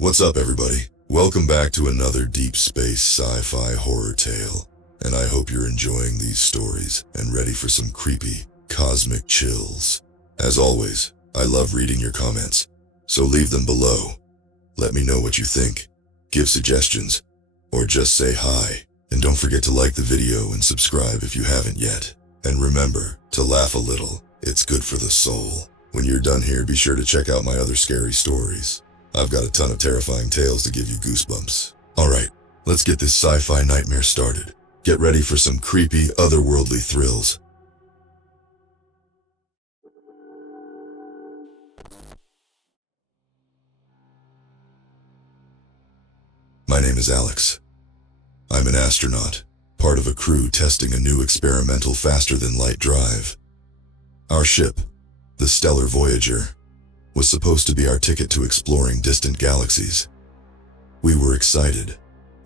What's up, everybody? Welcome back to another deep space sci-fi horror tale, and I hope you're enjoying these stories and ready for some creepy, cosmic chills. As always, I love reading your comments, so leave them below. Let me know what you think, give suggestions, or just say hi. And don't forget to like the video and subscribe if you haven't yet. And remember to laugh a little, it's good for the soul. When you're done here, be sure to check out my other scary stories. I've got a ton of terrifying tales to give you goosebumps. Alright, let's get this sci-fi nightmare started. Get ready for some creepy, otherworldly thrills. My name is Alex. I'm an astronaut, part of a crew testing a new experimental faster-than-light drive. Our ship, the Stellar Voyager, was supposed to be our ticket to exploring distant galaxies. We were excited,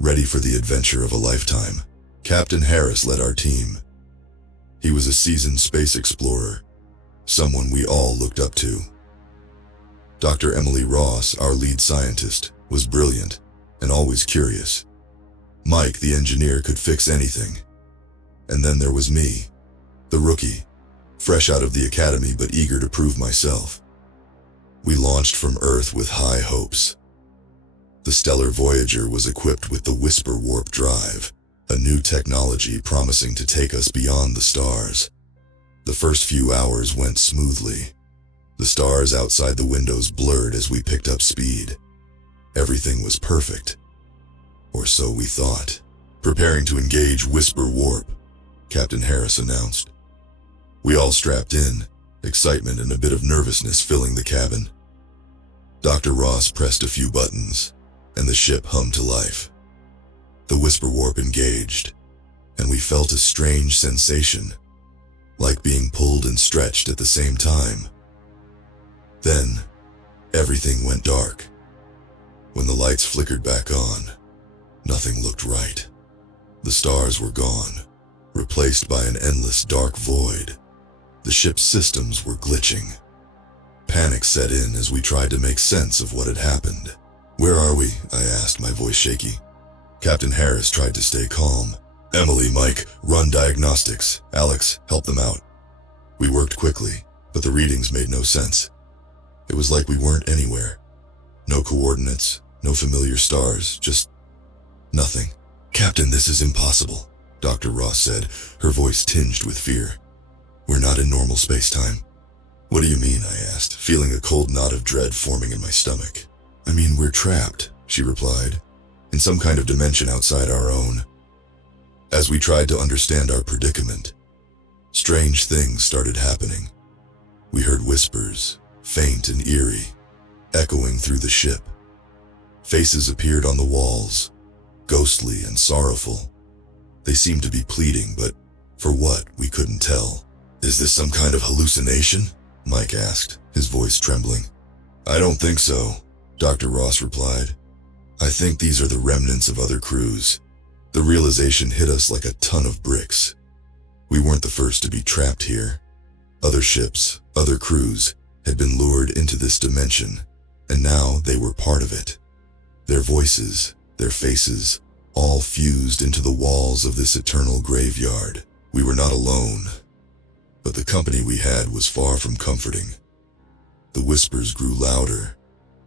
ready for the adventure of a lifetime. Captain Harris led our team. He was a seasoned space explorer, someone we all looked up to. Dr. Emily Ross, our lead scientist, was brilliant and always curious. Mike, the engineer, could fix anything. And then there was me, the rookie, fresh out of the academy but eager to prove myself. We launched from Earth with high hopes. The Stellar Voyager was equipped with the Whisper Warp Drive, a new technology promising to take us beyond the stars. The first few hours went smoothly. The stars outside the windows blurred as we picked up speed. Everything was perfect. Or so we thought. Preparing to engage Whisper Warp, Captain Harris announced. We all strapped in, excitement and a bit of nervousness filling the cabin. Dr. Ross pressed a few buttons, and the ship hummed to life. The Whisper Warp engaged, and we felt a strange sensation, like being pulled and stretched at the same time. Then, everything went dark. When the lights flickered back on, nothing looked right. The stars were gone, replaced by an endless dark void. The ship's systems were glitching. Panic set in as we tried to make sense of what had happened. "Where are we?" I asked, my voice shaky. Captain Harris tried to stay calm. "Emily, Mike, run diagnostics. Alex, help them out." We worked quickly, but the readings made no sense. It was like we weren't anywhere. No coordinates, no familiar stars, just nothing. "Captain, this is impossible," Dr. Ross said, her voice tinged with fear. "We're not in normal space-time." "What do you mean?" I asked, feeling a cold knot of dread forming in my stomach. "I mean, we're trapped," she replied, "in some kind of dimension outside our own." As we tried to understand our predicament, strange things started happening. We heard whispers, faint and eerie, echoing through the ship. Faces appeared on the walls, ghostly and sorrowful. They seemed to be pleading, but for what, we couldn't tell. "Is this some kind of hallucination?" Mike asked, his voice trembling. "I don't think so," Dr. Ross replied. "I think these are the remnants of other crews." The realization hit us like a ton of bricks. We weren't the first to be trapped here. Other ships, other crews, had been lured into this dimension, and now they were part of it. Their voices, their faces, all fused into the walls of this eternal graveyard. We were not alone, but the company we had was far from comforting. The whispers grew louder,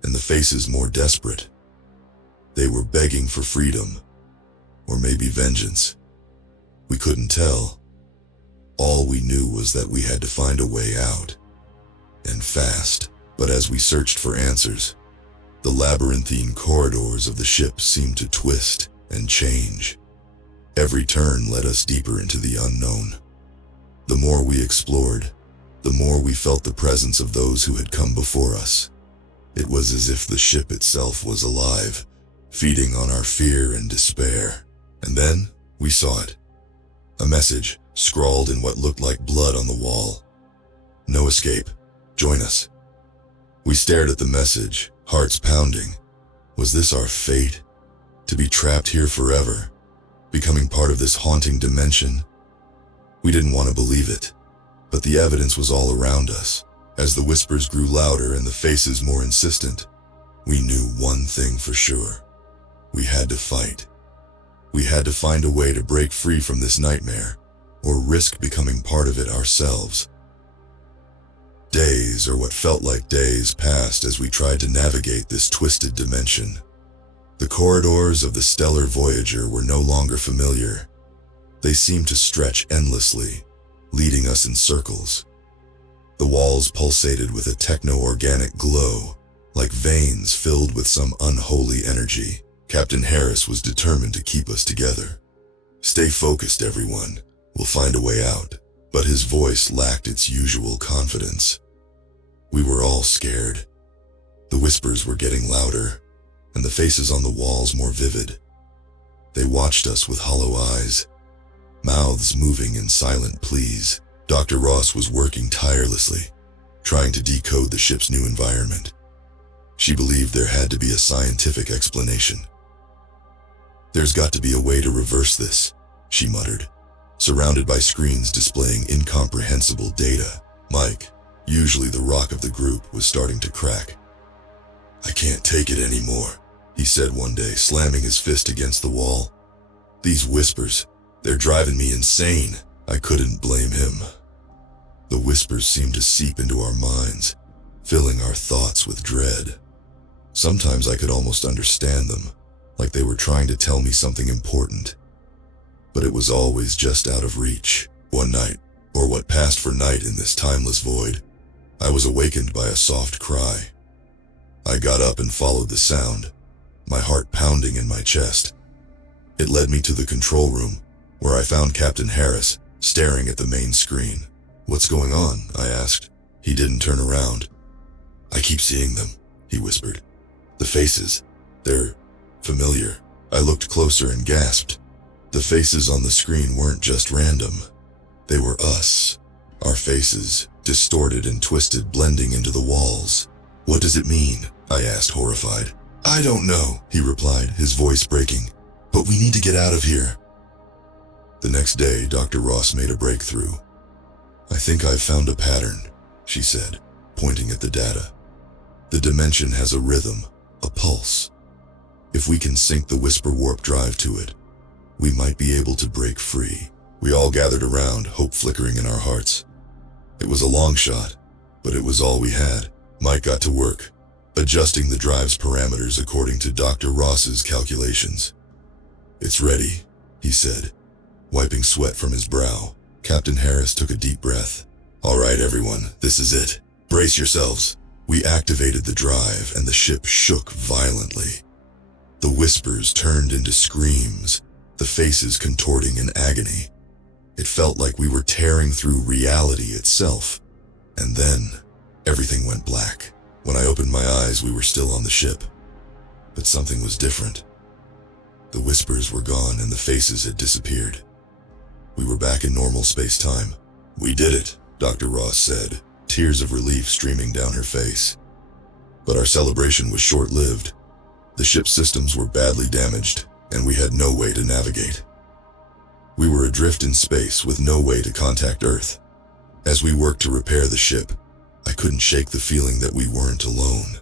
and the faces more desperate. They were begging for freedom, or maybe vengeance. We couldn't tell. All we knew was that we had to find a way out, and fast. But as we searched for answers, the labyrinthine corridors of the ship seemed to twist and change. Every turn led us deeper into the unknown. The more we explored, the more we felt the presence of those who had come before us. It was as if the ship itself was alive, feeding on our fear and despair. And then we saw it. A message scrawled in what looked like blood on the wall. "No escape. Join us." We stared at the message, hearts pounding. Was this our fate? To be trapped here forever, becoming part of this haunting dimension? We didn't want to believe it, but the evidence was all around us. As the whispers grew louder and the faces more insistent, We knew one thing for sure. We had to fight. We had to find a way to break free from this nightmare, or risk becoming part of it ourselves. Days, or what felt like days, passed as we tried to navigate this twisted dimension. The corridors of the stellar Voyager were no longer familiar. They seemed to stretch endlessly, leading us in circles. The walls pulsated with a techno-organic glow, like veins filled with some unholy energy. Captain Harris was determined to keep us together. "Stay focused, everyone. We'll find a way out." But his voice lacked its usual confidence. We were all scared. The whispers were getting louder, and the faces on the walls more vivid. They watched us with hollow eyes, mouths moving in silent pleas. Dr. Ross was working tirelessly, trying to decode the ship's new environment. She believed there had to be a scientific explanation. "There's got to be a way to reverse this," she muttered, surrounded by screens displaying incomprehensible data. Mike, usually the rock of the group, was starting to crack. "I can't take it anymore," he said one day, slamming his fist against the wall. "These whispers, they're driving me insane." I couldn't blame him. The whispers seemed to seep into our minds, filling our thoughts with dread. Sometimes I could almost understand them, like they were trying to tell me something important. But it was always just out of reach. One night, or what passed for night in this timeless void, I was awakened by a soft cry. I got up and followed the sound, my heart pounding in my chest. It led me to the control room, where I found Captain Harris, staring at the main screen. "What's going on?" I asked. He didn't turn around. "I keep seeing them," he whispered. "The faces, they're familiar." I looked closer and gasped. The faces on the screen weren't just random. They were us. Our faces, distorted and twisted, blending into the walls. "What does it mean?" I asked, horrified. "I don't know," he replied, his voice breaking. "But we need to get out of here." The next day, Dr. Ross made a breakthrough. "I think I've found a pattern," she said, pointing at the data. "The dimension has a rhythm, a pulse. If we can sync the whisper warp drive to it, we might be able to break free." We all gathered around, hope flickering in our hearts. It was a long shot, but it was all we had. Mike got to work, adjusting the drive's parameters according to Dr. Ross's calculations. "It's ready," he said, wiping sweat from his brow. Captain Harris took a deep breath. "All right, everyone, this is it. Brace yourselves." We activated the drive, and the ship shook violently. The whispers turned into screams, the faces contorting in agony. It felt like we were tearing through reality itself. And then, everything went black. When I opened my eyes, we were still on the ship. But something was different. The whispers were gone and the faces had disappeared. We were back in normal space-time. "We did it," Dr. Ross said, tears of relief streaming down her face. But our celebration was short-lived. The ship's systems were badly damaged, and we had no way to navigate. We were adrift in space with no way to contact Earth. As we worked to repair the ship, I couldn't shake the feeling that we weren't alone.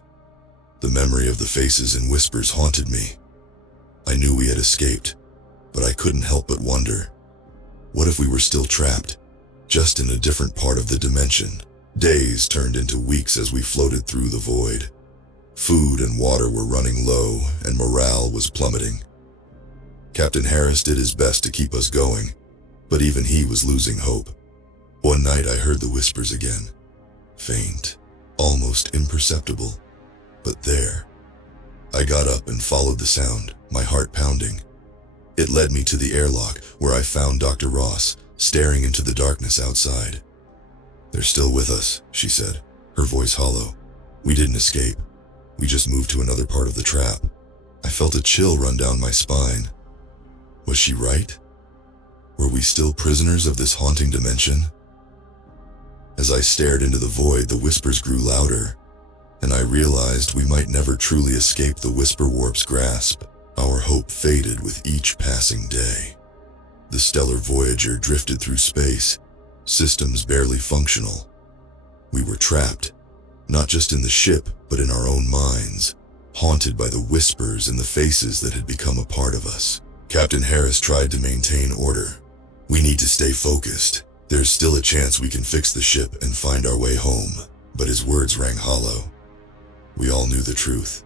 The memory of the faces and whispers haunted me. I knew we had escaped, but I couldn't help but wonder, what if we were still trapped, just in a different part of the dimension? Days turned into weeks as we floated through the void. Food and water were running low, and morale was plummeting. Captain Harris did his best to keep us going, but even he was losing hope. One night I heard the whispers again. Faint, almost imperceptible, but there. I got up and followed the sound, my heart pounding. It led me to the airlock, where I found Dr. Ross, staring into the darkness outside. "They're still with us," she said, her voice hollow. "We didn't escape. We just moved to another part of the trap." I felt a chill run down my spine. Was she right? Were we still prisoners of this haunting dimension? As I stared into the void, the whispers grew louder, and I realized we might never truly escape the Whisper Warp's grasp. Our hope faded with each passing day. The stellar Voyager drifted through space, systems barely functional. We were trapped, not just in the ship, but in our own minds, haunted by the whispers and the faces that had become a part of us. Captain Harris tried to maintain order. "We need to stay focused. There's still a chance we can fix the ship and find our way home." But his words rang hollow. We all knew the truth.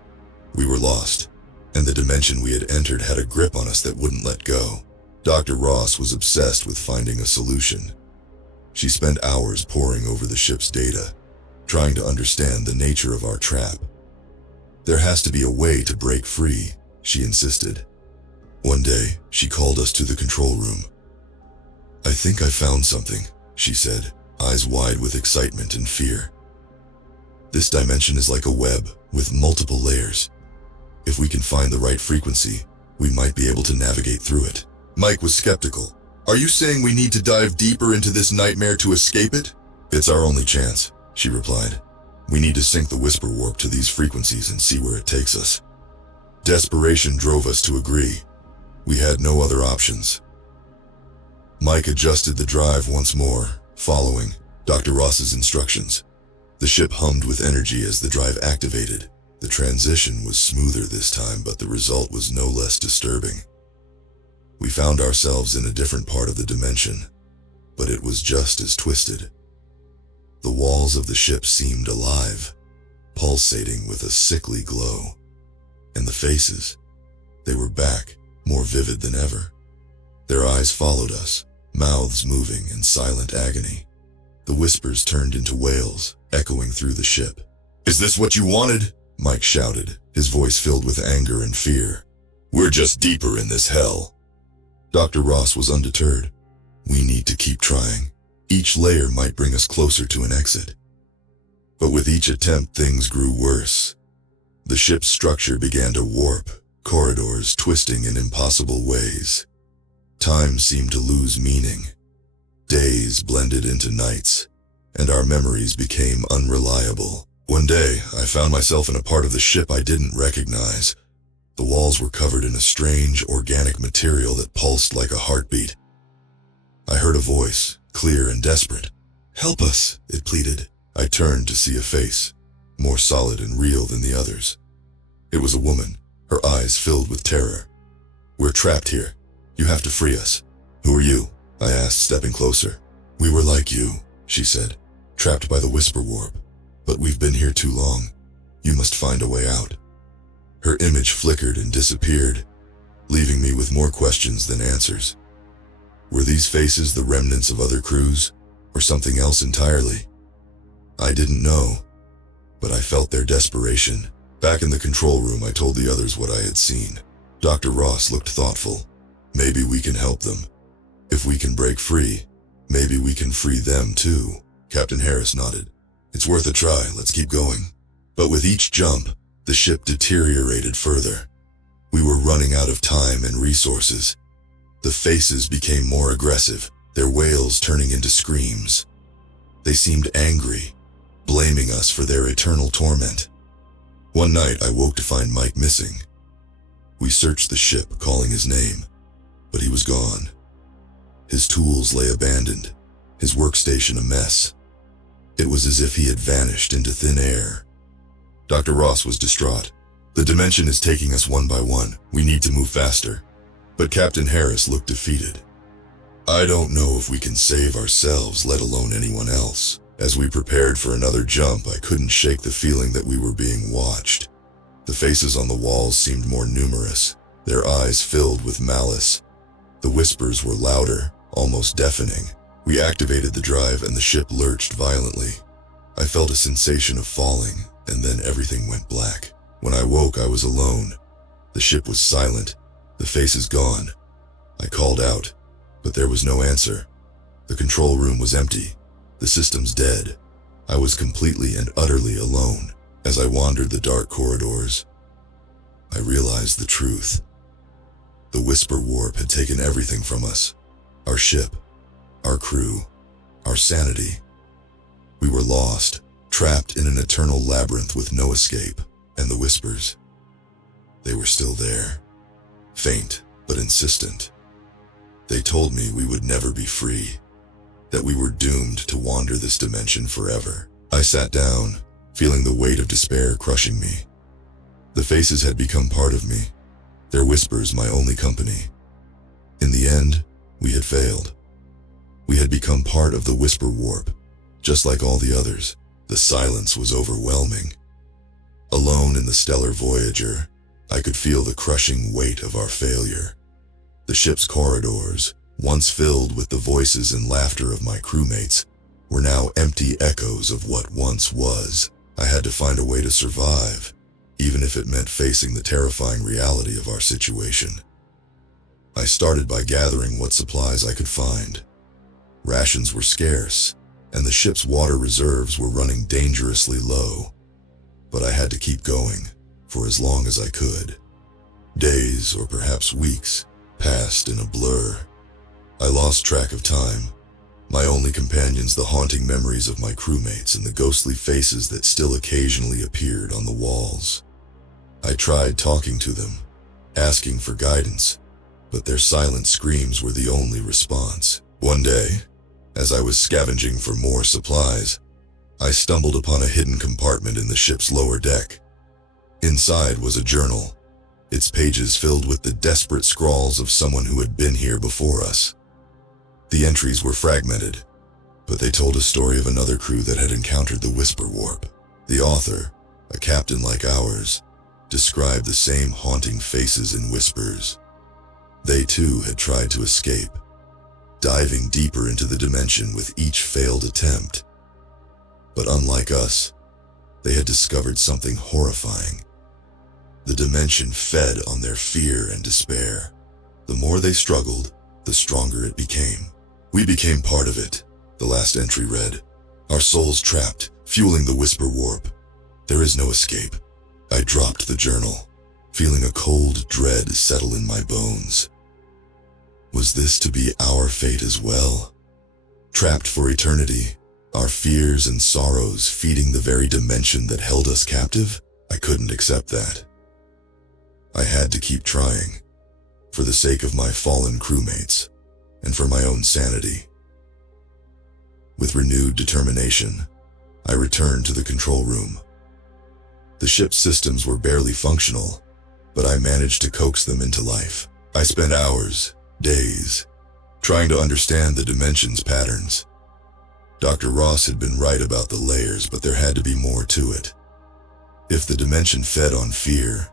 We were lost, and the dimension we had entered had a grip on us that wouldn't let go. Dr. Ross was obsessed with finding a solution. She spent hours poring over the ship's data, trying to understand the nature of our trap. "There has to be a way to break free," she insisted. One day, she called us to the control room. "I think I found something," she said, eyes wide with excitement and fear. "This dimension is like a web with multiple layers. If we can find the right frequency, we might be able to navigate through it." Mike was skeptical. "Are you saying we need to dive deeper into this nightmare to escape it?" "It's our only chance," she replied. "We need to sync the whisper warp to these frequencies and see where it takes us." Desperation drove us to agree. We had no other options. Mike adjusted the drive once more, following Dr. Ross's instructions. The ship hummed with energy as the drive activated. The transition was smoother this time, but the result was no less disturbing. We found ourselves in a different part of the dimension, but it was just as twisted. The walls of the ship seemed alive, pulsating with a sickly glow. And the faces, they were back, more vivid than ever. Their eyes followed us, mouths moving in silent agony. The whispers turned into wails, echoing through the ship. "Is this what you wanted?" Mike shouted, his voice filled with anger and fear. "We're just deeper in this hell." Dr. Ross was undeterred. "We need to keep trying. Each layer might bring us closer to an exit." But with each attempt, things grew worse. The ship's structure began to warp, corridors twisting in impossible ways. Time seemed to lose meaning. Days blended into nights, and our memories became unreliable. One day, I found myself in a part of the ship I didn't recognize. The walls were covered in a strange, organic material that pulsed like a heartbeat. I heard a voice, clear and desperate. "Help us," it pleaded. I turned to see a face, more solid and real than the others. It was a woman, her eyes filled with terror. "We're trapped here. You have to free us." "Who are you?" I asked, stepping closer. "We were like you," she said, "trapped by the whisper warp. But we've been here too long. You must find a way out." Her image flickered and disappeared, leaving me with more questions than answers. Were these faces the remnants of other crews, or something else entirely? I didn't know, but I felt their desperation. Back in the control room, I told the others what I had seen. Dr. Ross looked thoughtful. "Maybe we can help them. If we can break free, maybe we can free them too." Captain Harris nodded. "It's worth a try, let's keep going." But with each jump, the ship deteriorated further. We were running out of time and resources. The faces became more aggressive, their wails turning into screams. They seemed angry, blaming us for their eternal torment. One night, I woke to find Mike missing. We searched the ship, calling his name, but he was gone. His tools lay abandoned, his workstation a mess. It was as if he had vanished into thin air. Dr. Ross was distraught. "The dimension is taking us one by one. We need to move faster." But Captain Harris looked defeated. "I don't know if we can save ourselves, let alone anyone else." As we prepared for another jump, I couldn't shake the feeling that we were being watched. The faces on the walls seemed more numerous, their eyes filled with malice. The whispers were louder, almost deafening. We activated the drive and the ship lurched violently. I felt a sensation of falling, and then everything went black. When I woke, I was alone. The ship was silent, the faces gone. I called out, but there was no answer. The control room was empty, the systems dead. I was completely and utterly alone. As I wandered the dark corridors, I realized the truth. The whisper warp had taken everything from us. Our ship, our crew, our sanity. We were lost, trapped in an eternal labyrinth with no escape. And the whispers, they were still there, faint but insistent. They told me we would never be free, that we were doomed to wander this dimension forever. I sat down, feeling the weight of despair crushing me. The faces had become part of me, their whispers my only company. In the end, we had failed. We had become part of the whisper warp, just like all the others. The silence was overwhelming. Alone in the stellar Voyager, I could feel the crushing weight of our failure. The ship's corridors, once filled with the voices and laughter of my crewmates, were now empty echoes of what once was. I had to find a way to survive, even if it meant facing the terrifying reality of our situation. I started by gathering what supplies I could find. Rations were scarce, and the ship's water reserves were running dangerously low. But I had to keep going, for as long as I could. Days, or perhaps weeks, passed in a blur. I lost track of time. My only companions the haunting memories of my crewmates and the ghostly faces that still occasionally appeared on the walls. I tried talking to them, asking for guidance, but their silent screams were the only response. One day, as I was scavenging for more supplies, I stumbled upon a hidden compartment in the ship's lower deck. Inside was a journal, its pages filled with the desperate scrawls of someone who had been here before us. The entries were fragmented, but they told a story of another crew that had encountered the Whisper Warp. The author, a captain like ours, described the same haunting faces and whispers. They too had tried to escape, diving deeper into the dimension with each failed attempt. But unlike us, they had discovered something horrifying. The dimension fed on their fear and despair. The more they struggled, the stronger it became. We became part of it, the last entry read. Our souls trapped, fueling the Whisper Warp. There is no escape. I dropped the journal, feeling a cold dread settle in my bones. Was this to be our fate as well? Trapped for eternity, our fears and sorrows feeding the very dimension that held us captive? I couldn't accept that. I had to keep trying, for the sake of my fallen crewmates, and for my own sanity. With renewed determination, I returned to the control room. The ship's systems were barely functional, but I managed to coax them into life. I spent hours, days, trying to understand the dimension's patterns. Dr. Ross had been right about the layers, but there had to be more to it. If the dimension fed on fear,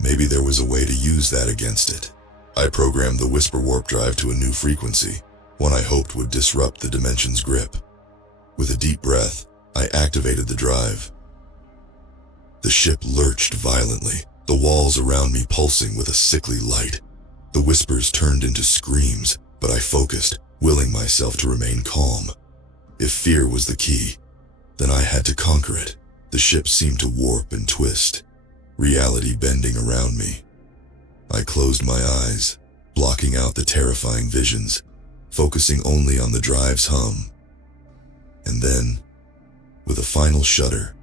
maybe there was a way to use that against it. I programmed the Whisper Warp drive to a new frequency, one I hoped would disrupt the dimension's grip. With a deep breath, I activated the drive. The ship lurched violently, the walls around me pulsing with a sickly light. The whispers turned into screams, but I focused, willing myself to remain calm. If fear was the key, then I had to conquer it. The ship seemed to warp and twist, reality bending around me. I closed my eyes, blocking out the terrifying visions, focusing only on the drive's hum. And then, with a final shudder,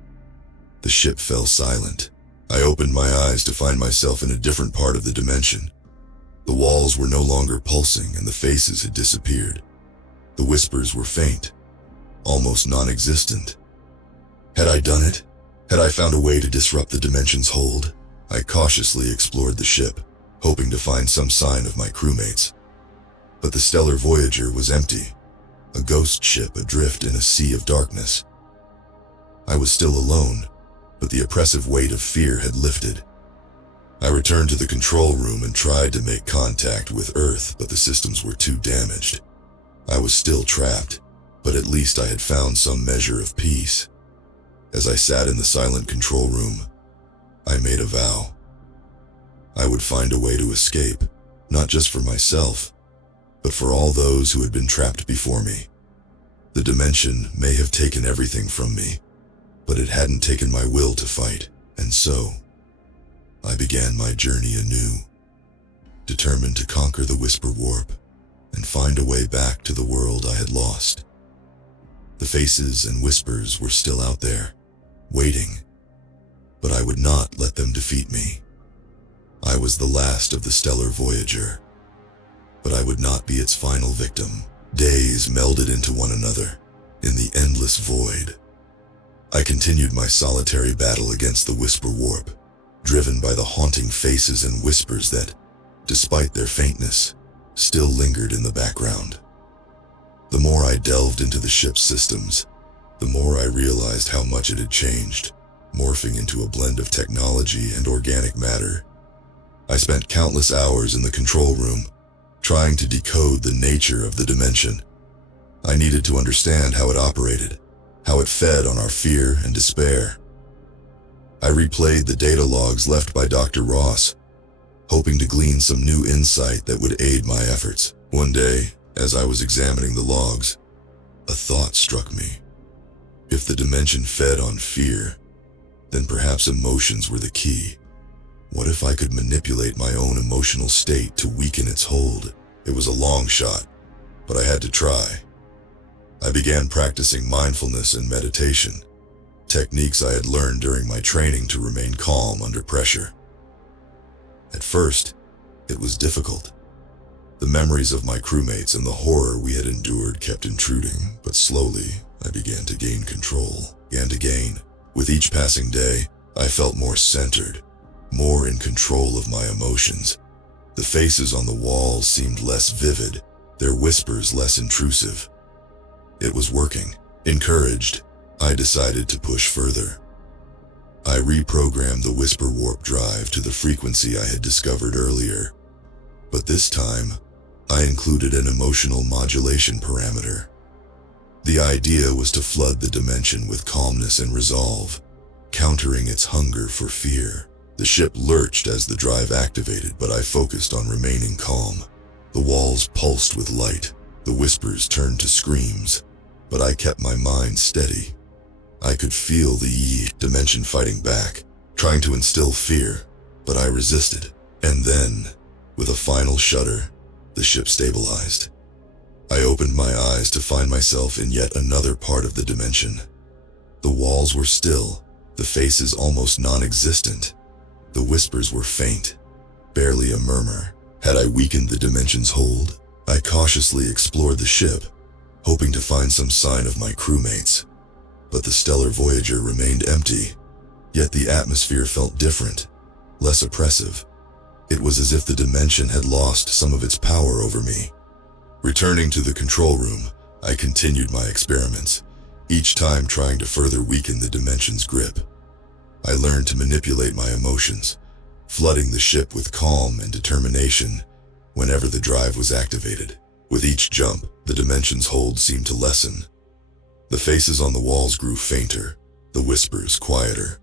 the ship fell silent. I opened my eyes to find myself in a different part of the dimension. The walls were no longer pulsing and the faces had disappeared. The whispers were faint, almost non-existent. Had I done it? Had I found a way to disrupt the dimension's hold? I cautiously explored the ship, hoping to find some sign of my crewmates. But the stellar Voyager was empty, a ghost ship adrift in a sea of darkness. I was still alone, but the oppressive weight of fear had lifted. I returned to the control room and tried to make contact with Earth, but the systems were too damaged. I was still trapped, but at least I had found some measure of peace. As I sat in the silent control room, I made a vow. I would find a way to escape, not just for myself, but for all those who had been trapped before me. The dimension may have taken everything from me, but it hadn't taken my will to fight, and so I began my journey anew, determined to conquer the Whisper Warp and find a way back to the world I had lost. The faces and whispers were still out there, waiting, but I would not let them defeat me. I was the last of the stellar Voyager, but I would not be its final victim. Days melded into one another, in the endless void. I continued my solitary battle against the Whisper Warp, driven by the haunting faces and whispers that, despite their faintness, still lingered in the background. The more I delved into the ship's systems, the more I realized how much it had changed, morphing into a blend of technology and organic matter. I spent countless hours in the control room, trying to decode the nature of the dimension. I needed to understand how it operated, how it fed on our fear and despair. I replayed the data logs left by Dr. Ross, hoping to glean some new insight that would aid my efforts. One day, as I was examining the logs, a thought struck me. If the dimension fed on fear, then perhaps emotions were the key. What if I could manipulate my own emotional state to weaken its hold? It was a long shot, but I had to try. I began practicing mindfulness and meditation, techniques I had learned during my training to remain calm under pressure. At first, it was difficult. The memories of my crewmates and the horror we had endured kept intruding, but slowly I began to gain control. With each passing day, I felt more centered, more in control of my emotions. The faces on the walls seemed less vivid, their whispers less intrusive. It was working. Encouraged, I decided to push further. I reprogrammed the whisper warp drive to the frequency I had discovered earlier. But this time, I included an emotional modulation parameter. The idea was to flood the dimension with calmness and resolve, countering its hunger for fear. The ship lurched as the drive activated, but I focused on remaining calm. The walls pulsed with light, the whispers turned to screams, but I kept my mind steady. I could feel the dimension fighting back, trying to instill fear, but I resisted. And then, with a final shudder, the ship stabilized. I opened my eyes to find myself in yet another part of the dimension. The walls were still, the faces almost non-existent. The whispers were faint, barely a murmur. Had I weakened the dimension's hold? I cautiously explored the ship, hoping to find some sign of my crewmates. But the stellar Voyager remained empty, yet the atmosphere felt different, less oppressive. It was as if the dimension had lost some of its power over me. Returning to the control room, I continued my experiments, each time trying to further weaken the dimension's grip. I learned to manipulate my emotions, flooding the ship with calm and determination whenever the drive was activated. With each jump, the dimension's hold seemed to lessen. The faces on the walls grew fainter, the whispers quieter.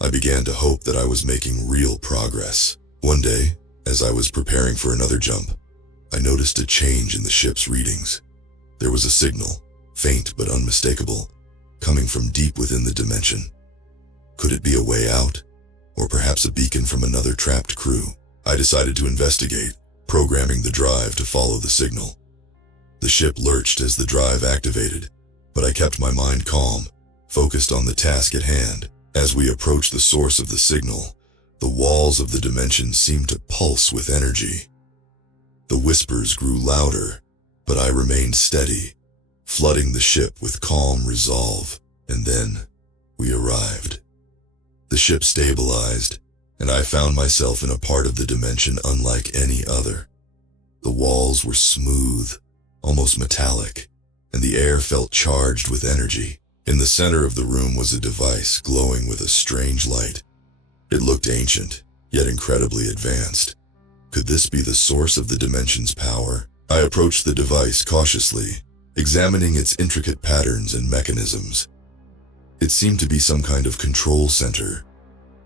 I began to hope that I was making real progress. One day, as I was preparing for another jump, I noticed a change in the ship's readings. There was a signal, faint but unmistakable, coming from deep within the dimension. Could it be a way out? Or perhaps a beacon from another trapped crew? I decided to investigate, programming the drive to follow the signal. The ship lurched as the drive activated, but I kept my mind calm, focused on the task at hand. As we approached the source of the signal, the walls of the dimension seemed to pulse with energy. The whispers grew louder, but I remained steady, flooding the ship with calm resolve. And then, we arrived. The ship stabilized, and I found myself in a part of the dimension unlike any other. The walls were smooth, almost metallic, and the air felt charged with energy. In the center of the room was a device glowing with a strange light. It looked ancient, yet incredibly advanced. Could this be the source of the dimension's power? I approached the device cautiously, examining its intricate patterns and mechanisms. It seemed to be some kind of control center,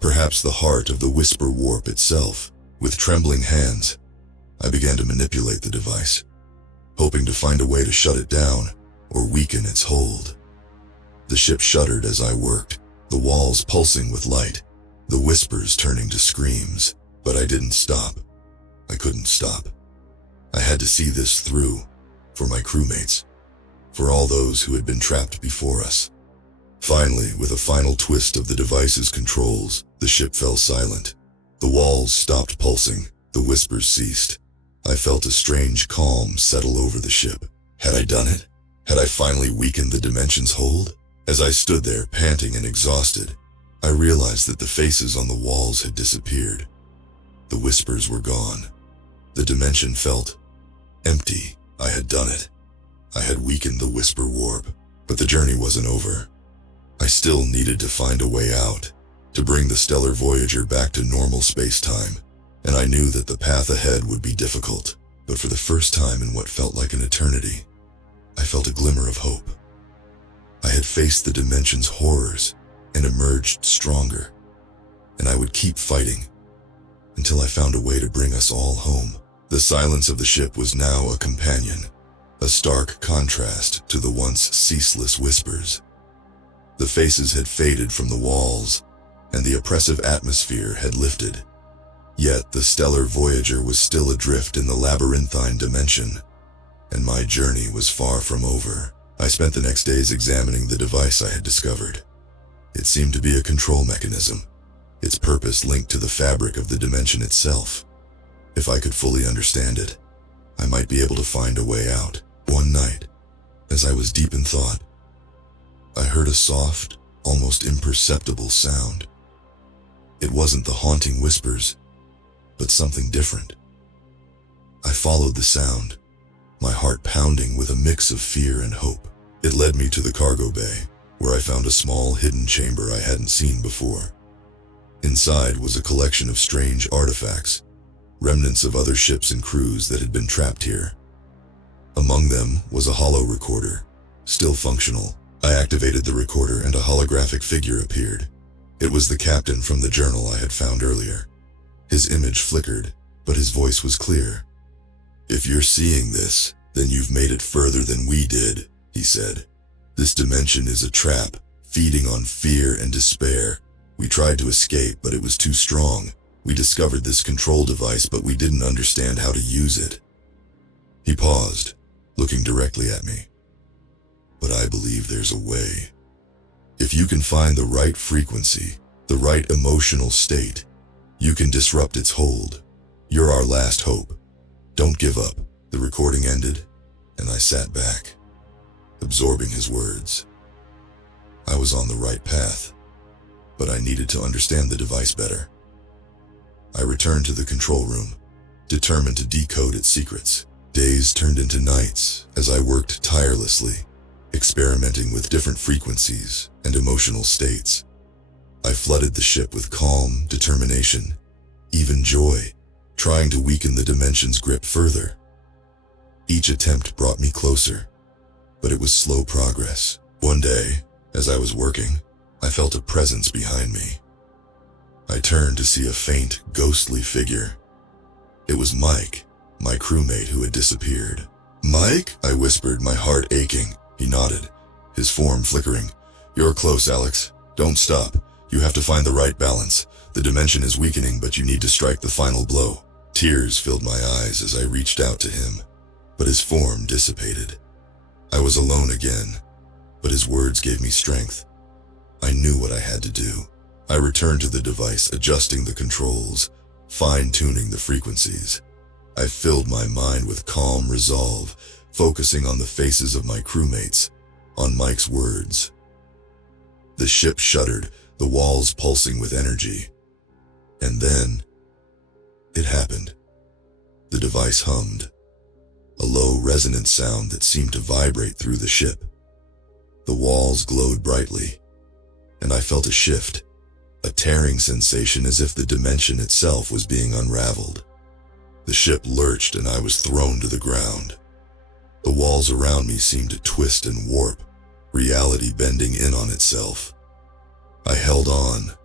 perhaps the heart of the whisper warp itself. With trembling hands, I began to manipulate the device, hoping to find a way to shut it down or weaken its hold. The ship shuddered as I worked, the walls pulsing with light, the whispers turning to screams. But I didn't stop. I couldn't stop. I had to see this through, for my crewmates, for all those who had been trapped before us. Finally, with a final twist of the device's controls, the ship fell silent. The walls stopped pulsing, the whispers ceased. I felt a strange calm settle over the ship. Had I done it? Had I finally weakened the dimension's hold? As I stood there panting and exhausted, I realized that the faces on the walls had disappeared. The whispers were gone. The dimension felt empty. I had done it. I had weakened the whisper warp, but the journey wasn't over. I still needed to find a way out, to bring the stellar Voyager back to normal space-time, and I knew that the path ahead would be difficult, but for the first time in what felt like an eternity, I felt a glimmer of hope. I had faced the dimension's horrors and emerged stronger, and I would keep fighting until I found a way to bring us all home. The silence of the ship was now a companion, a stark contrast to the once ceaseless whispers. The faces had faded from the walls, and the oppressive atmosphere had lifted. Yet the stellar Voyager was still adrift in the labyrinthine dimension, and my journey was far from over. I spent the next days examining the device I had discovered. It seemed to be a control mechanism, its purpose linked to the fabric of the dimension itself. If I could fully understand it, I might be able to find a way out. One night, as I was deep in thought, I heard a soft, almost imperceptible sound. It wasn't the haunting whispers, but something different. I followed the sound, my heart pounding with a mix of fear and hope. It led me to the cargo bay, where I found a small hidden chamber I hadn't seen before. Inside was a collection of strange artifacts, remnants of other ships and crews that had been trapped here. Among them was a holo recorder, still functional. I activated the recorder and a holographic figure appeared. It was the captain from the journal I had found earlier. His image flickered, but his voice was clear. "If you're seeing this, then you've made it further than we did," he said. "This dimension is a trap, feeding on fear and despair. We tried to escape, but it was too strong. We discovered this control device, but we didn't understand how to use it." He paused, looking directly at me. "But I believe there's a way. If you can find the right frequency, the right emotional state, you can disrupt its hold. You're our last hope. Don't give up." The recording ended, and I sat back, absorbing his words. I was on the right path, but I needed to understand the device better. I returned to the control room, determined to decode its secrets. Days turned into nights as I worked tirelessly, experimenting with different frequencies and emotional states. I flooded the ship with calm, determination, even joy, trying to weaken the dimension's grip further. Each attempt brought me closer, but it was slow progress. One day, as I was working, I felt a presence behind me. I turned to see a faint, ghostly figure. It was Mike, my crewmate who had disappeared. "Mike?" I whispered, my heart aching. He nodded, his form flickering. "You're close, Alex. Don't stop. You have to find the right balance. The dimension is weakening, but you need to strike the final blow." Tears filled my eyes as I reached out to him, but his form dissipated. I was alone again, but his words gave me strength. I knew what I had to do. I returned to the device, adjusting the controls, fine-tuning the frequencies. I filled my mind with calm resolve, focusing on the faces of my crewmates, on Mike's words. The ship shuddered, the walls pulsing with energy. And then, it happened. The device hummed, a low resonant sound that seemed to vibrate through the ship. The walls glowed brightly, and I felt a shift, a tearing sensation as if the dimension itself was being unraveled. The ship lurched and I was thrown to the ground. The walls around me seemed to twist and warp, reality bending in on itself. I held on,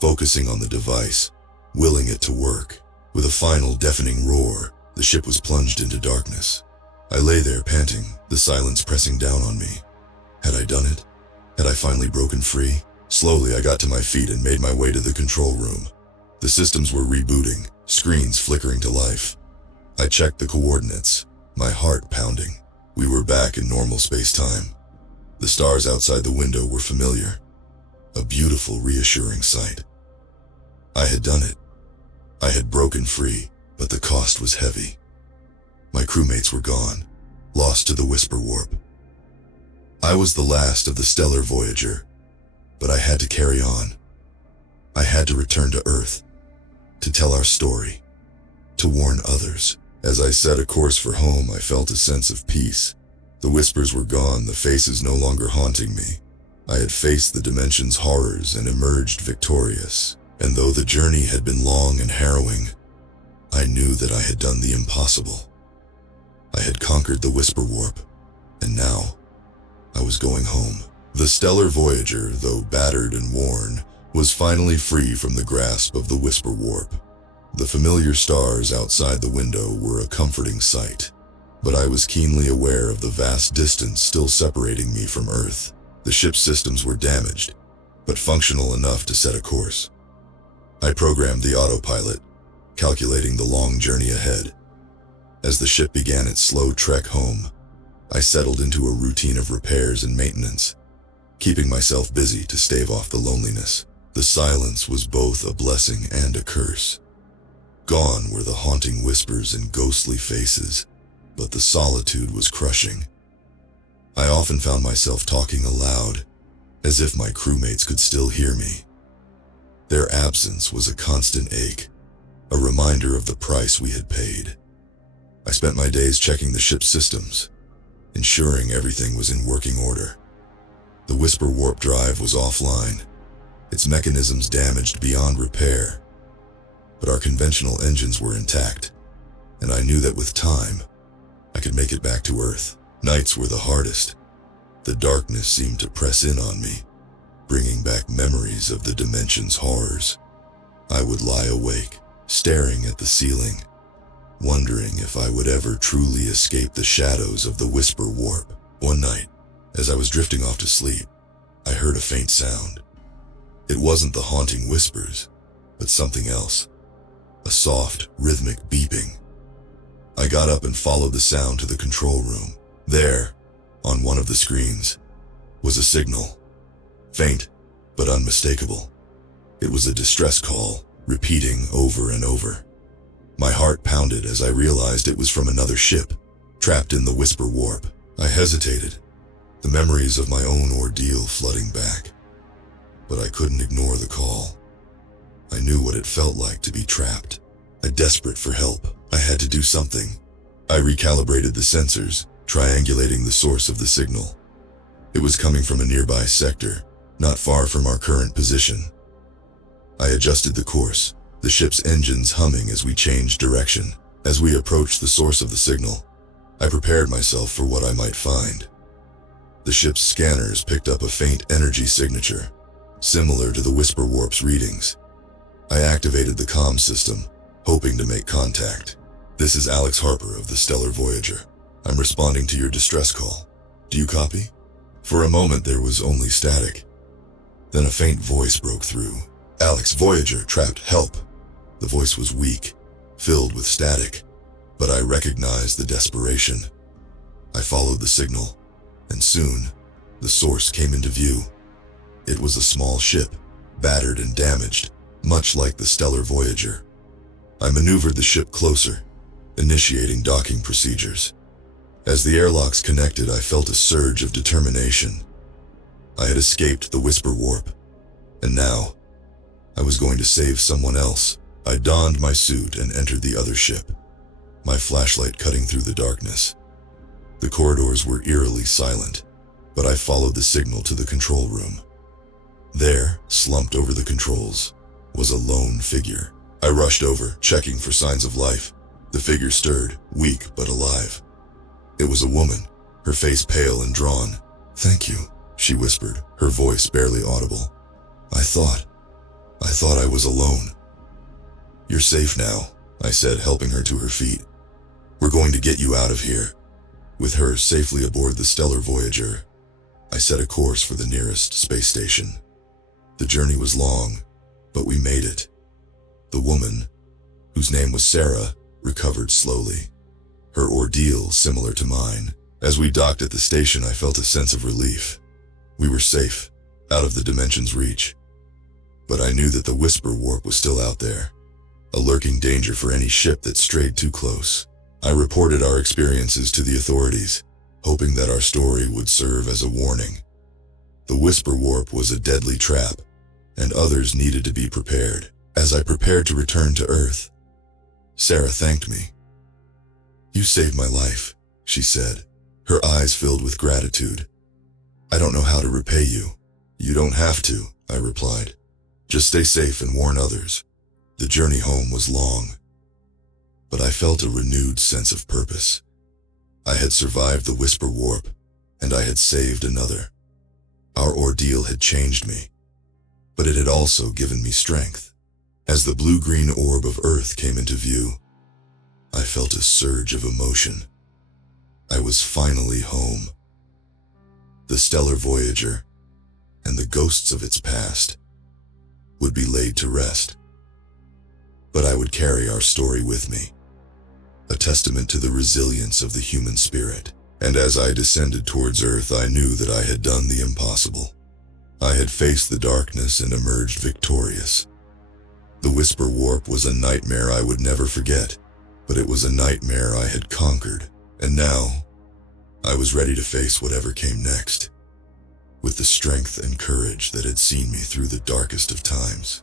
focusing on the device, willing it to work. With a final deafening roar, the ship was plunged into darkness. I lay there panting, the silence pressing down on me. Had I done it? Had I finally broken free? Slowly I got to my feet and made my way to the control room. The systems were rebooting, screens flickering to life. I checked the coordinates, my heart pounding. We were back in normal space-time. The stars outside the window were familiar, a beautiful, reassuring sight. I had done it. I had broken free, but the cost was heavy. My crewmates were gone, lost to the whisper warp. I was the last of the stellar Voyager, but I had to carry on. I had to return to Earth, to tell our story, to warn others. As I set a course for home, I felt a sense of peace. The whispers were gone, the faces no longer haunting me. I had faced the dimension's horrors and emerged victorious. And though the journey had been long and harrowing, I knew that I had done the impossible. I had conquered the Whisper Warp, and now I was going home. The stellar Voyager, though battered and worn, was finally free from the grasp of the Whisper Warp. The familiar stars outside the window were a comforting sight, but I was keenly aware of the vast distance still separating me from Earth. The ship's systems were damaged, but functional enough to set a course. I programmed the autopilot, calculating the long journey ahead. As the ship began its slow trek home, I settled into a routine of repairs and maintenance, keeping myself busy to stave off the loneliness. The silence was both a blessing and a curse. Gone were the haunting whispers and ghostly faces, but the solitude was crushing. I often found myself talking aloud, as if my crewmates could still hear me. Their absence was a constant ache, a reminder of the price we had paid. I spent my days checking the ship's systems, ensuring everything was in working order. The Whisper warp drive was offline, its mechanisms damaged beyond repair, but our conventional engines were intact, and I knew that with time, I could make it back to Earth. Nights were the hardest. The darkness seemed to press in on me, bringing back memories of the dimension's horrors. I would lie awake, staring at the ceiling, wondering if I would ever truly escape the shadows of the Whisper warp. One night, as I was drifting off to sleep, I heard a faint sound. It wasn't the haunting whispers, but something else. A soft, rhythmic beeping. I got up and followed the sound to the control room. There, on one of the screens, was a signal. Faint, but unmistakable. It was a distress call, repeating over and over. My heart pounded as I realized it was from another ship, trapped in the Whisper warp. I hesitated, the memories of my own ordeal flooding back. But I couldn't ignore the call. I knew what it felt like to be trapped. Desperate for help, I had to do something. I recalibrated the sensors, triangulating the source of the signal. It was coming from a nearby sector, not far from our current position. I adjusted the course, the ship's engines humming as we changed direction. As we approached the source of the signal, I prepared myself for what I might find. The ship's scanners picked up a faint energy signature, similar to the Whisper warp's readings. I activated the comm system, hoping to make contact. "This is Alex Harper of the Stellar Voyager. I'm responding to your distress call. Do you copy?" For a moment there was only static. Then a faint voice broke through. "Alex, Voyager, trapped, help." The voice was weak, filled with static, but I recognized the desperation. I followed the signal, and soon, the source came into view. It was a small ship, battered and damaged, much like the Stellar Voyager. I maneuvered the ship closer, initiating docking procedures. As the airlocks connected, I felt a surge of determination. I had escaped the Whisper warp, and now, I was going to save someone else. I donned my suit and entered the other ship, my flashlight cutting through the darkness. The corridors were eerily silent, but I followed the signal to the control room. There, slumped over the controls, was a lone figure. I rushed over, checking for signs of life. The figure stirred, weak but alive. It was a woman, her face pale and drawn. "Thank you," she whispered, her voice barely audible. I thought I was alone." "You're safe now," I said, helping her to her feet. "We're going to get you out of here." With her safely aboard the Stellar Voyager, I set a course for the nearest space station. The journey was long, but we made it. The woman, whose name was Sarah, recovered slowly, her ordeal similar to mine. As we docked at the station, I felt a sense of relief. We were safe, out of the dimension's reach. But I knew that the Whisper warp was still out there, a lurking danger for any ship that strayed too close. I reported our experiences to the authorities, hoping that our story would serve as a warning. The Whisper warp was a deadly trap, and others needed to be prepared. As I prepared to return to Earth, Sarah thanked me. "You saved my life," she said, her eyes filled with gratitude. "I don't know how to repay you." "You don't have to," I replied. "Just stay safe and warn others." The journey home was long, but I felt a renewed sense of purpose. I had survived the Whisper Warp, and I had saved another. Our ordeal had changed me, but it had also given me strength. As the blue-green orb of Earth came into view, I felt a surge of emotion. I was finally home. The stellar Voyager, and the ghosts of its past, would be laid to rest. But I would carry our story with me, a testament to the resilience of the human spirit. And as I descended towards Earth, I knew that I had done the impossible. I had faced the darkness and emerged victorious. The Whisper Warp was a nightmare I would never forget, but it was a nightmare I had conquered, and now I was ready to face whatever came next, with the strength and courage that had seen me through the darkest of times.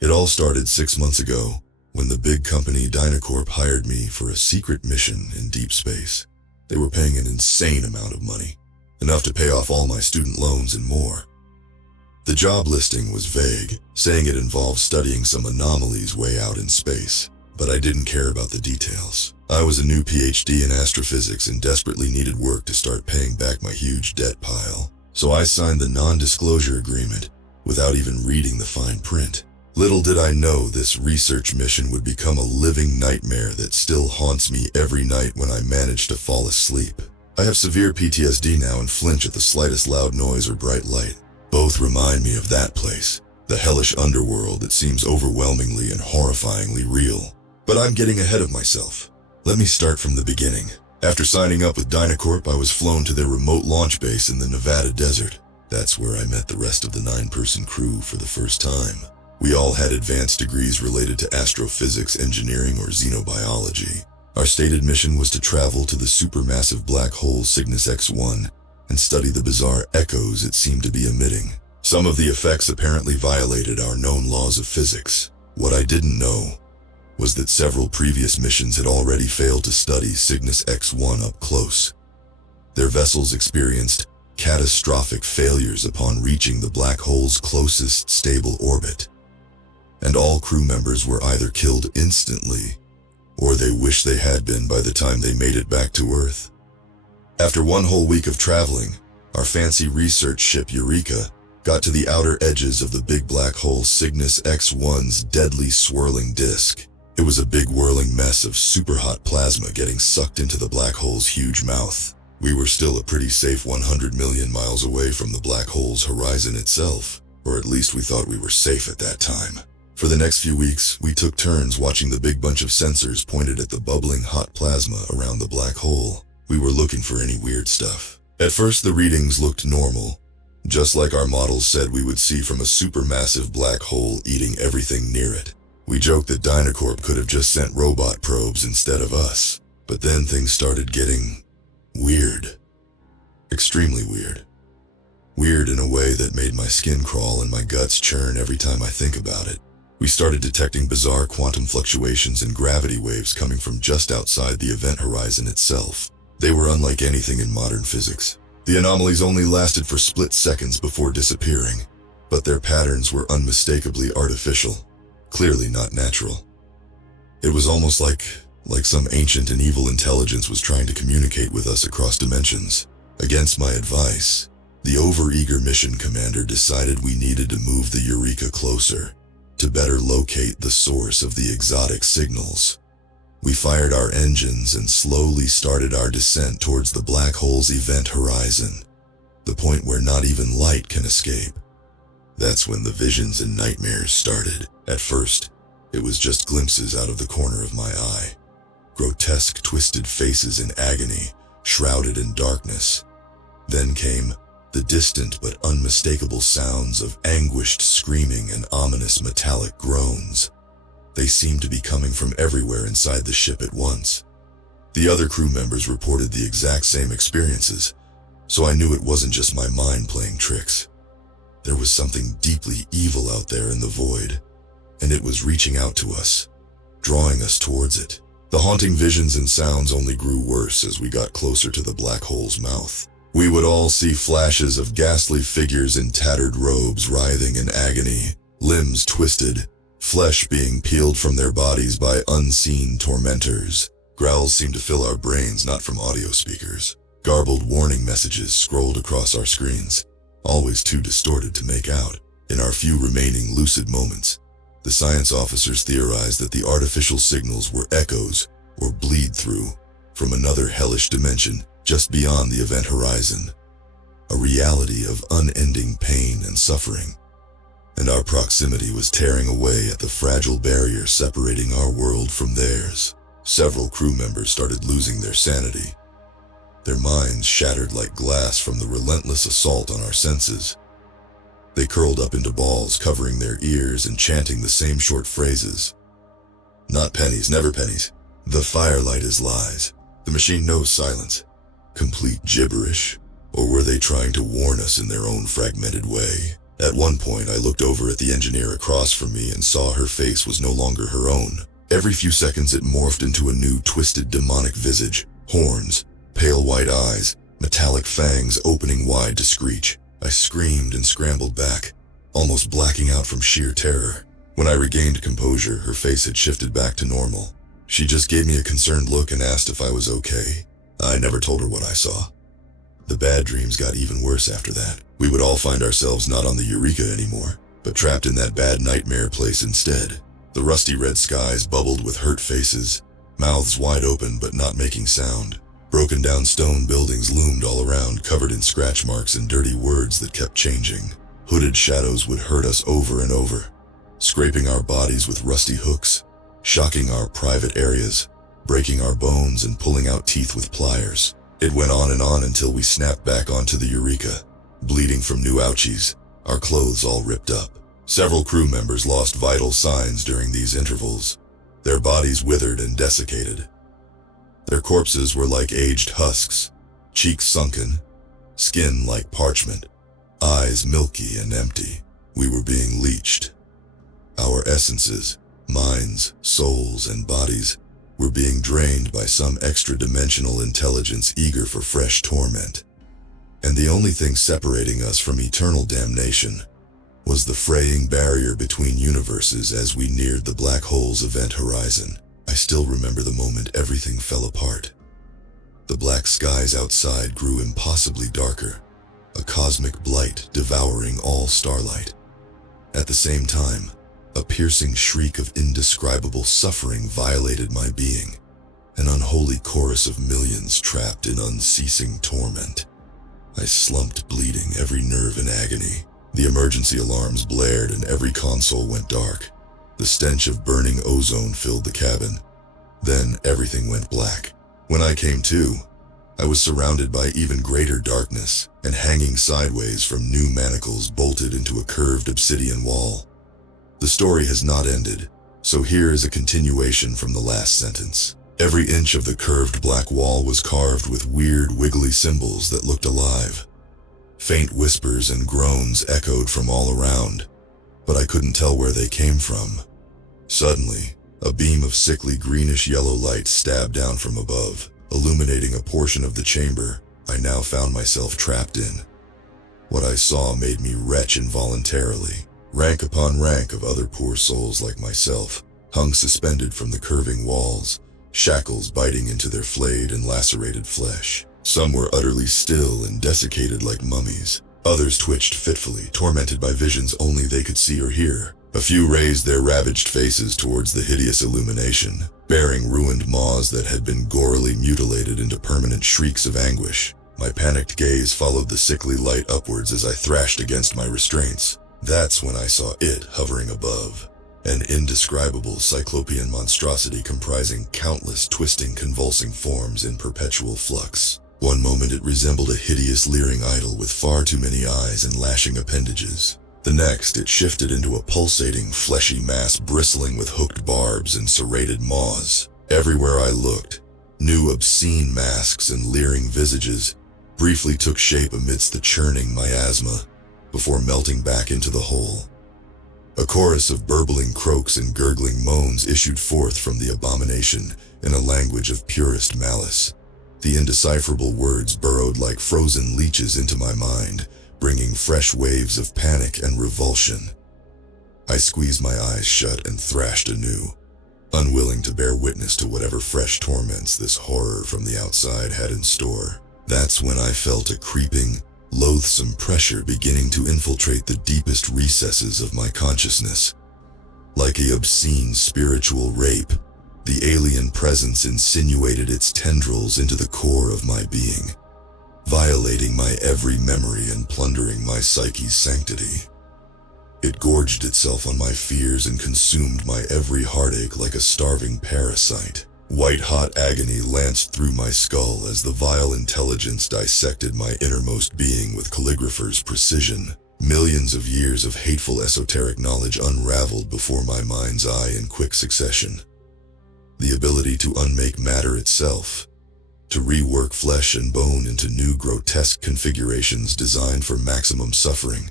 It all started 6 months ago, when the big company Dynacorp hired me for a secret mission in deep space. They were paying an insane amount of money, enough to pay off all my student loans and more. The job listing was vague, saying it involved studying some anomalies way out in space, but I didn't care about the details. I was a new PhD in astrophysics and desperately needed work to start paying back my huge debt pile, so I signed the non-disclosure agreement without even reading the fine print. Little did I know this research mission would become a living nightmare that still haunts me every night when I manage to fall asleep. I have severe PTSD now and flinch at the slightest loud noise or bright light. Both remind me of that place, the hellish underworld that seems overwhelmingly and horrifyingly real. But I'm getting ahead of myself. Let me start from the beginning. After signing up with Dynacorp, I was flown to their remote launch base in the Nevada desert. That's where I met the rest of the 9-person crew for the first time. We all had advanced degrees related to astrophysics, engineering, or xenobiology. Our stated mission was to travel to the supermassive black hole Cygnus X1 and study the bizarre echoes it seemed to be emitting. Some of the effects apparently violated our known laws of physics. What I didn't know was that several previous missions had already failed to study Cygnus X1 up close. Their vessels experienced catastrophic failures upon reaching the black hole's closest stable orbit, and all crew members were either killed instantly or they wished they had been by the time they made it back to Earth. After one whole week of traveling, our fancy research ship Eureka got to the outer edges of the big black hole Cygnus X1's deadly swirling disk. It was a big whirling mess of super-hot plasma getting sucked into the black hole's huge mouth. We were still a pretty safe 100 million miles away from the black hole's horizon itself, or at least we thought we were safe at that time. For the next few weeks, we took turns watching the big bunch of sensors pointed at the bubbling hot plasma around the black hole. We were looking for any weird stuff. At first, the readings looked normal, just like our models said we would see from a supermassive black hole eating everything near it. We joked that Dynacorp could have just sent robot probes instead of us. But then things started getting weird. Extremely weird. Weird in a way that made my skin crawl and my guts churn every time I think about it. We started detecting bizarre quantum fluctuations and gravity waves coming from just outside the event horizon itself. They were unlike anything in modern physics. The anomalies only lasted for split seconds before disappearing, but their patterns were unmistakably artificial, clearly not natural. It was almost like some ancient and evil intelligence was trying to communicate with us across dimensions. Against my advice, the overeager mission commander decided we needed to move the Eureka closer to better locate the source of the exotic signals. We fired our engines and slowly started our descent towards the black hole's event horizon, the point where not even light can escape. That's when the visions and nightmares started. At first, it was just glimpses out of the corner of my eye. Grotesque, twisted faces in agony, shrouded in darkness. Then came the distant but unmistakable sounds of anguished screaming and ominous metallic groans. They seemed to be coming from everywhere inside the ship at once. The other crew members reported the exact same experiences, so I knew it wasn't just my mind playing tricks. There was something deeply evil out there in the void, and it was reaching out to us, drawing us towards it. The haunting visions and sounds only grew worse as we got closer to the black hole's mouth. We would all see flashes of ghastly figures in tattered robes writhing in agony, limbs twisted, flesh being peeled from their bodies by unseen tormentors. Growls seemed to fill our brains, not from audio speakers. Garbled warning messages scrolled across our screens, always too distorted to make out. In our few remaining lucid moments, the science officers theorized that the artificial signals were echoes or bleed-through from another hellish dimension just beyond the event horizon, a reality of unending pain and suffering. And our proximity was tearing away at the fragile barrier separating our world from theirs. Several crew members started losing their sanity, their minds shattered like glass from the relentless assault on our senses. They curled up into balls, covering their ears and chanting the same short phrases. Not pennies, never pennies. The firelight is lies. The machine knows silence. Complete gibberish. Or were they trying to warn us in their own fragmented way? At one point, I looked over at the engineer across from me and saw her face was no longer her own. Every few seconds it morphed into a new twisted demonic visage. Horns, pale white eyes, metallic fangs opening wide to screech. I screamed and scrambled back, almost blacking out from sheer terror. When I regained composure, her face had shifted back to normal. She just gave me a concerned look and asked if I was okay. I never told her what I saw. The bad dreams got even worse after that. We would all find ourselves not on the Eureka anymore, but trapped in that bad nightmare place instead. The rusty red skies bubbled with hurt faces, mouths wide open but not making sound. Broken down stone buildings loomed all around, covered in scratch marks and dirty words that kept changing. Hooded shadows would hurt us over and over, scraping our bodies with rusty hooks, shocking our private areas, breaking our bones and pulling out teeth with pliers. It went on until we snapped back onto the Eureka, bleeding from new ouchies, our clothes all ripped up. Several crew members lost vital signs during these intervals, their bodies withered and desiccated. Their corpses were like aged husks, cheeks sunken, skin like parchment, eyes milky and empty. We were being leached. Our essences, minds, souls, and bodies were being drained by some extra-dimensional intelligence eager for fresh torment. And the only thing separating us from eternal damnation was the fraying barrier between universes as we neared the black hole's event horizon. I still remember the moment everything fell apart. The black skies outside grew impossibly darker, a cosmic blight devouring all starlight. At the same time, a piercing shriek of indescribable suffering violated my being, an unholy chorus of millions trapped in unceasing torment. I slumped, bleeding, every nerve in agony. The emergency alarms blared and every console went dark. The stench of burning ozone filled the cabin. Then everything went black. When I came to, I was surrounded by even greater darkness and hanging sideways from new manacles bolted into a curved obsidian wall. The story has not ended, so here is a continuation from the last sentence. Every inch of the curved black wall was carved with weird, wiggly symbols that looked alive. Faint whispers and groans echoed from all around, but I couldn't tell where they came from. Suddenly, a beam of sickly greenish-yellow light stabbed down from above, illuminating a portion of the chamber I now found myself trapped in. What I saw made me retch involuntarily. Rank upon rank of other poor souls like myself hung suspended from the curving walls, shackles biting into their flayed and lacerated flesh. Some were utterly still and desiccated like mummies. Others twitched fitfully, tormented by visions only they could see or hear. A few raised their ravaged faces towards the hideous illumination, bearing ruined maws that had been gorily mutilated into permanent shrieks of anguish. My panicked gaze followed the sickly light upwards as I thrashed against my restraints. That's when I saw it hovering above, an indescribable cyclopean monstrosity comprising countless twisting, convulsing forms in perpetual flux. One moment it resembled a hideous leering idol with far too many eyes and lashing appendages. The next it shifted into a pulsating, fleshy mass bristling with hooked barbs and serrated maws. Everywhere I looked, New obscene masks and leering visages briefly took shape amidst the churning miasma before melting back into the whole. A chorus of burbling croaks and gurgling moans issued forth from the abomination in a language of purest malice. The indecipherable words burrowed like frozen leeches into my mind, bringing fresh waves of panic and revulsion. I squeezed my eyes shut and thrashed anew, unwilling to bear witness to whatever fresh torments this horror from the outside had in store. That's when I felt a creeping, loathsome pressure beginning to infiltrate the deepest recesses of my consciousness. Like a obscene spiritual rape, the alien presence insinuated its tendrils into the core of my being, violating my every memory and plundering my psyche's sanctity. It gorged itself on my fears and consumed my every heartache like a starving parasite. White-hot agony lanced through my skull as the vile intelligence dissected my innermost being with calligrapher's precision. Millions of years of hateful esoteric knowledge unraveled before my mind's eye in quick succession. The ability to unmake matter itself, to rework flesh and bone into new grotesque configurations designed for maximum suffering,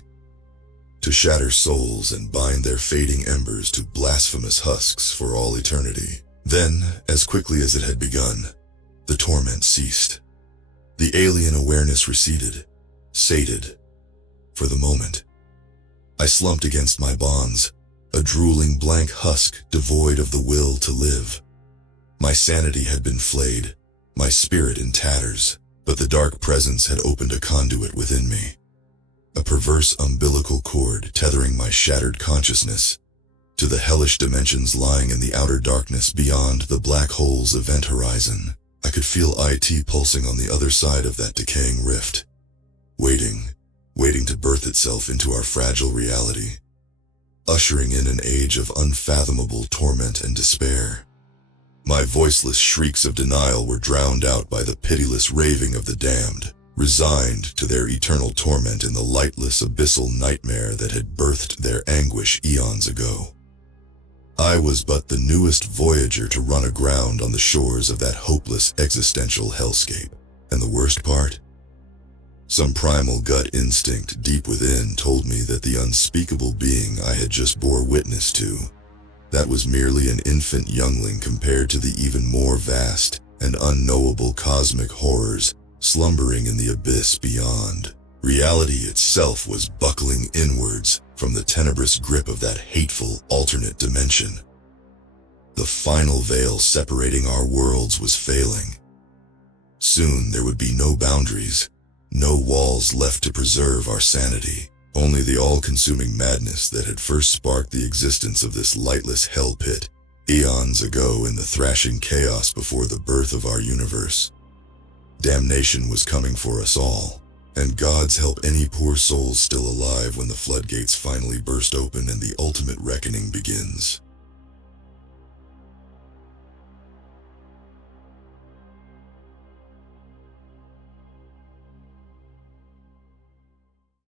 to shatter souls and bind their fading embers to blasphemous husks for all eternity. Then, as quickly as it had begun, the torment ceased. The alien awareness receded, sated, for the moment. I slumped against my bonds, a drooling blank husk devoid of the will to live. My sanity had been flayed, my spirit in tatters, but the dark presence had opened a conduit within me. A perverse umbilical cord tethering my shattered consciousness to the hellish dimensions lying in the outer darkness beyond the black hole's event horizon. I could feel IT pulsing on the other side of that decaying rift, waiting to birth itself into our fragile reality, ushering in an age of unfathomable torment and despair. My voiceless shrieks of denial were drowned out by the pitiless raving of the damned, resigned to their eternal torment in the lightless abyssal nightmare that had birthed their anguish eons ago. I was but the newest voyager to run aground on the shores of that hopeless existential hellscape. And the worst part? Some primal gut instinct deep within told me that the unspeakable being I had just bore witness to, that was merely an infant youngling compared to the even more vast and unknowable cosmic horrors slumbering in the abyss beyond. Reality itself was buckling inwards from the tenebrous grip of that hateful alternate dimension. The final veil separating our worlds was failing. Soon there would be no boundaries, no walls left to preserve our sanity, only the all-consuming madness that had first sparked the existence of this lightless hell pit eons ago in the thrashing chaos before the birth of our universe. Damnation was coming for us all, and God's help any poor souls still alive when the floodgates finally burst open and the ultimate reckoning begins.